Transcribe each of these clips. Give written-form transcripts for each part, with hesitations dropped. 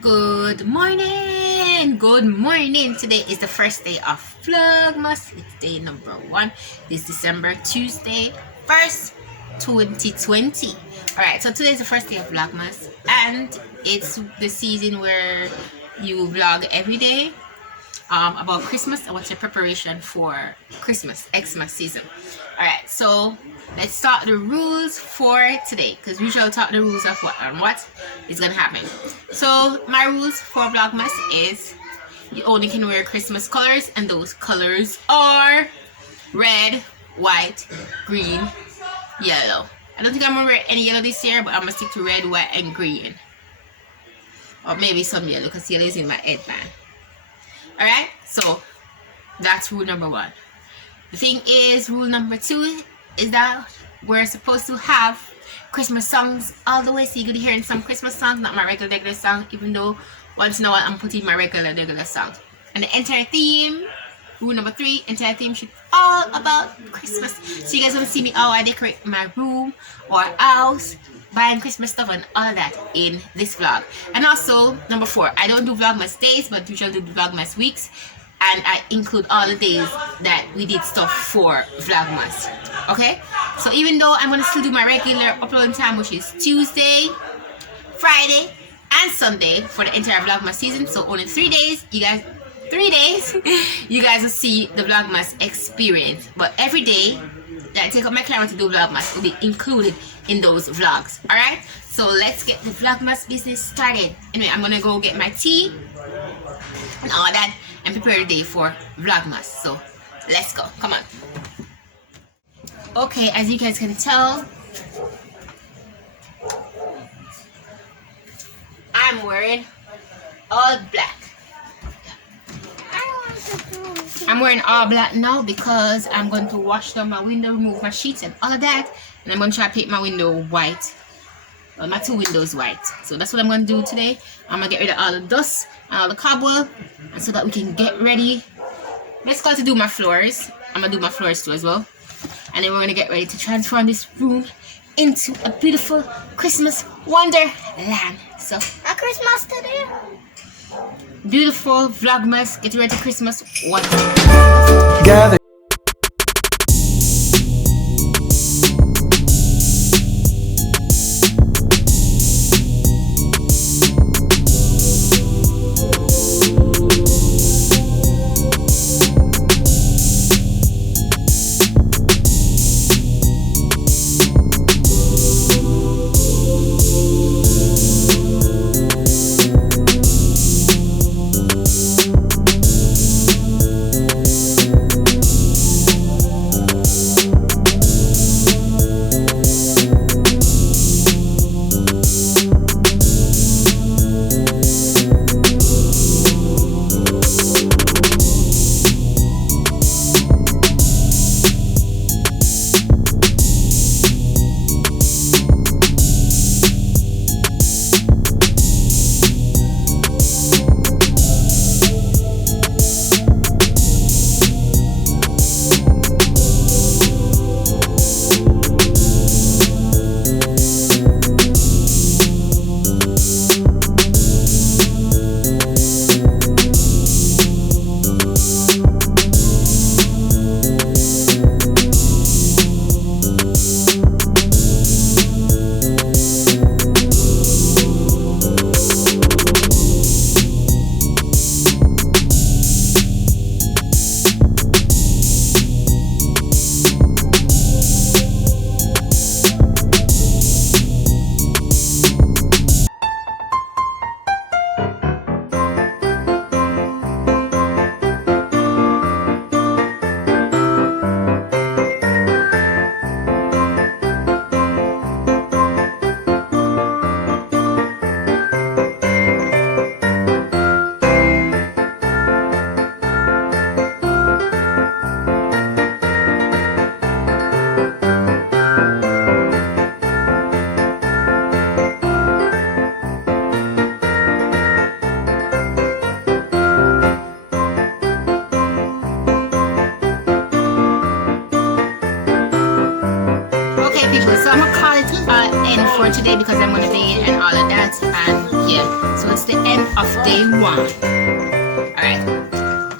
Good morning. Today is the first day of Vlogmas. It's day number 1. This December, Tuesday 1st, 2020. Alright, so today is the first day of Vlogmas, and it's the season where you vlog every day about Christmas and what's your preparation for Christmas, Xmas season. Alright, so let's start the rules for today, because we shall talk the rules of what is gonna happen. So my rules for Vlogmas is you only can wear Christmas colors, and those colors are red, white, green, yellow. I don't think I'm gonna wear any yellow this year, but I'm gonna stick to red, white, and green, or maybe some yellow because yellow is in my headband. Alright, so that's rule number 1. The thing is, rule number 2 is that we're supposed to have Christmas songs all the way, so you're gonna hear some Christmas songs, not my regular song, even though once in a while I'm putting my regular song. And the entire theme, rule number 3, entire theme should be all about Christmas. So you guys want to see me how I decorate my room or house, buying Christmas stuff and all of that in this vlog. And also, number 4, I don't do Vlogmas days, but usually do Vlogmas weeks. And I include all the days that we did stuff for Vlogmas. Okay? So even though I'm going to still do my regular uploading time, which is Tuesday, Friday, and Sunday for the entire Vlogmas season. So only 3 days, you guys will see the Vlogmas experience. But every day that I take up my camera to do Vlogmas will be included in those vlogs. Alright? So let's get the Vlogmas business started. Anyway, I'm going to go get my tea and all that and prepare the day for Vlogmas. So let's go. Come on. Okay, as you guys can tell, I'm wearing all black. I'm wearing all black now because I'm going to wash down my window, remove my sheets and all of that, and I'm going to try to paint my window white. Well, my 2 windows white. So that's what I'm going to do today. I'm going to get rid of all the dust and all the cobweb, and so that we can get ready. Let's go to do my floors. I'm going to do my floors too as well. And then we're going to get ready to transform this room into a beautiful Christmas wonderland. So, a Christmas today. Beautiful Vlogmas. Get ready to Christmas wonderland. Gather. for today because I'm gonna bathe and all of that, and yeah, so it's the end of day 1. Alright.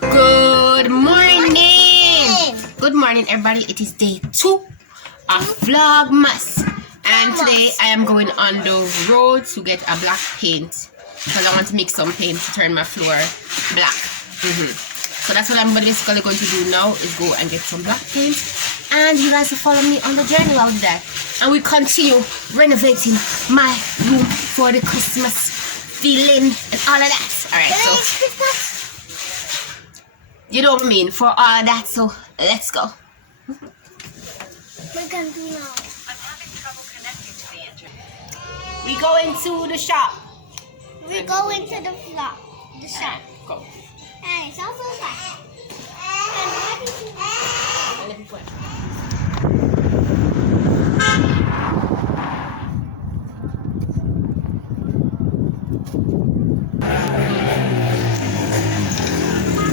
Good morning! Good morning, everybody. It is day 2 of Vlogmas. And today I am going on the road to get a black paint because I want to mix some paint to turn my floor black. So that's what I'm basically going to do now, is go and get some black paint. And you guys will follow me on the journey while we do that. And we continue renovating my room for the Christmas feeling and all of that. Alright, so you know what I mean, for all of that, so let's go. We're gonna do now. I'm having trouble connecting to the internet. We go into the shop. We go into the shop. The shop. Go. And it's also fast.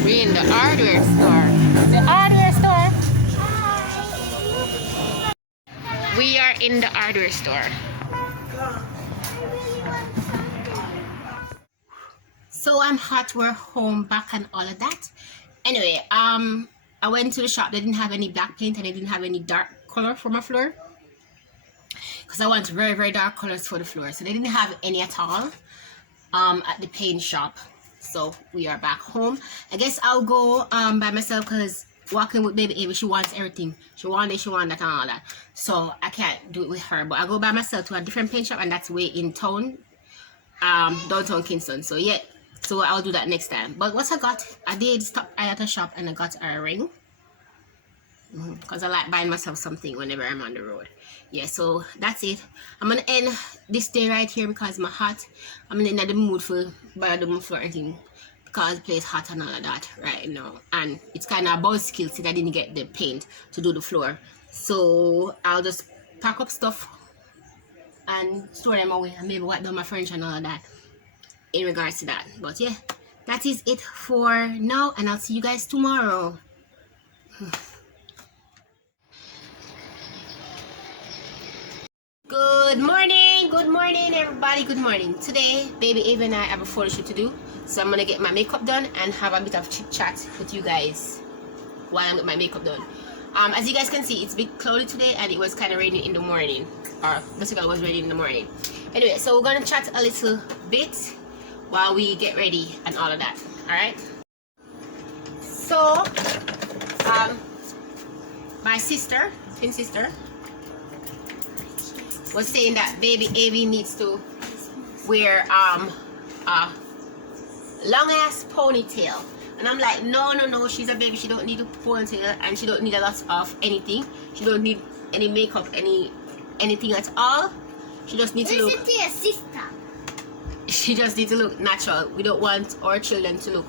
We're in the hardware store. The hardware store. We are in the hardware store. So I'm hot, we're home, back and all of that. Anyway, I went to the shop. They didn't have any black paint and they didn't have any dark color for my floor. Because I want very, very dark colors for the floor. So they didn't have any at all at the paint shop. So we are back home. I guess I'll go by myself because walking with baby Ava, she wants everything. She wants this, she wants that and all that. So I can't do it with her. But I'll go by myself to a different paint shop, and that's way in town, downtown Kingston. So yeah, so I'll do that next time. But what I got, I did stop at a shop and I got a ring. Because I like buying myself something whenever I'm on the road. Yeah, so that's it. I'm gonna end this day right here because I'm hot. I'm in the mood for buy the floor and thing because the place hot and all of that right now. And it's kind of a buzzkill since I didn't get the paint to do the floor. So I'll just pack up stuff and store them away and maybe wipe down my furniture and all of that in regards to that. But yeah, that is it for now, and I'll see you guys tomorrow. Good morning everybody, good morning. Today baby Ava and I have a photo shoot to do, so I'm gonna get my makeup done and have a bit of chit chat with you guys while I'm with my makeup done. As you guys can see, it's a bit cloudy today and it was kind of raining in the morning, or basically it was raining in the morning. Anyway, so we're gonna chat a little bit while we get ready and all of that. All right, so my sister, twin sister, was saying that baby Avi needs to wear a long ass ponytail, and I'm like, no, she's a baby, she don't need a ponytail and she don't need a lot of anything. She don't need any makeup, anything at all. She just needs to look. Listen to your sister. She just needs to look natural. We don't want our children to look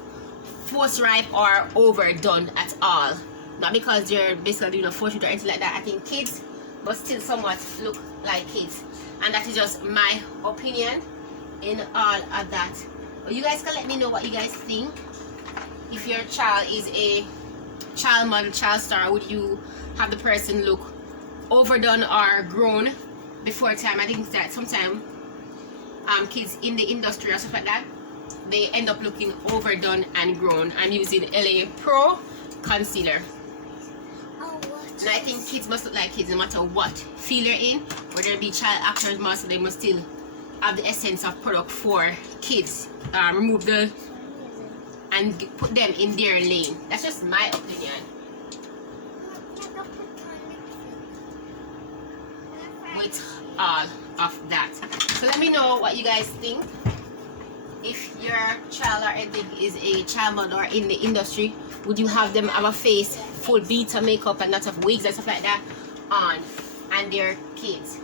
force ripe or overdone at all. Not because they're basically doing a photo shoot or anything like that. I think kids, but still somewhat look like kids, and that is just my opinion in all of that. But you guys can let me know what you guys think. If your child is a child model, child star, would you have the person look overdone or grown before time? I think that sometimes kids in the industry or stuff like that, they end up looking overdone and grown. I'm using LA Pro concealer. And I think kids must look like kids no matter what field they're in. Whether it be child actors, most they must still have the essence of product for kids. Remove the and put them in their lane. That's just my opinion. With all of that, so let me know what you guys think. If your child or anything is a child model or in the industry, would you have them have a face full beat of makeup and lots of wigs and stuff like that on, and their kids?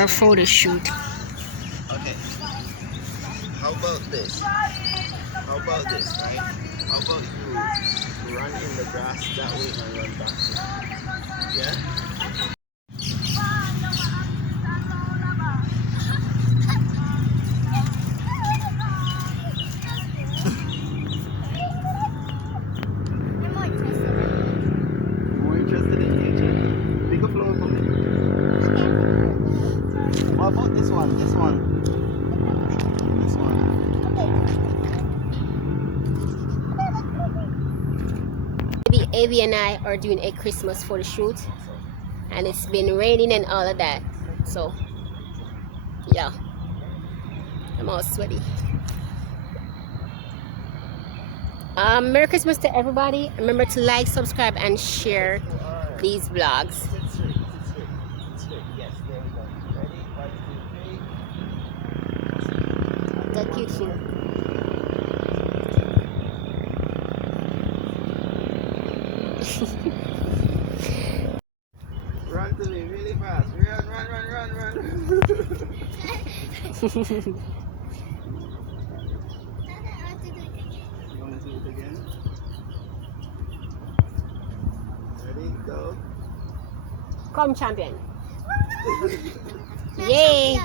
her photo shoot. Okay. How about this? How about this, right? How about you run in the grass that way and run back to it? Yeah? More interested in nature? Pick a flower for me. What about this one? This one? This one. Avi and I are doing a Christmas photo shoot, and it's been raining and all of that. So, yeah, I'm all sweaty. Merry Christmas to everybody. Remember to like, subscribe, and share these vlogs. Sit straight. Yes, there we go. Ready? 1, 2, 3. That cute thing. Run to me really fast. Run. You want to do it again? Ready? Go. Come, champion. Yay!